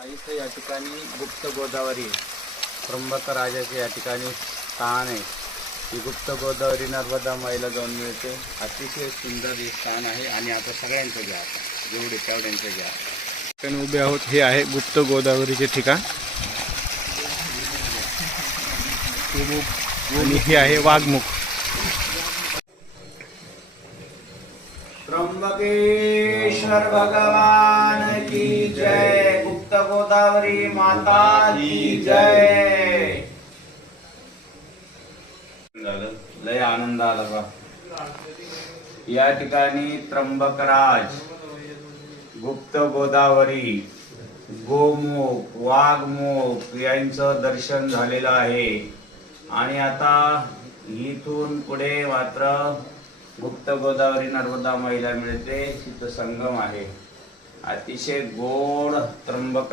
इथं या ठिकाणी गुप्त गोदावरी त्र्यंबकराजाचे या ठिकाणी स्थान आहे. ही गुप्त गोदावरी नर्मदा माईला जाऊन मिळते. अतिशय सुंदर हे स्थान आहे आणि आता सगळ्यांचं घ्या, आता जेवढे तेवढ्यांचं घ्या. आपण उभे आहोत. हे आहे गुप्त गोदावरीचे ठिकाण आणि हे आहे वाघमुख. त्र्यंबकेश्वर भगवान की जय. गुप्त गोदावरी माता की जय. लय आनंद आला बा. या ठिकाणी त्र्यंबकराज, गुप्त गोदावरी, गोमुख, वाघमुख यांचं दर्शन झालेलं आहे. आणि आता इथून पुढे मात्र गुप्त गोदावरी नर्मदा माईला मिळते. तिथं संगम आहे. अतिशय गोड त्र्यंबक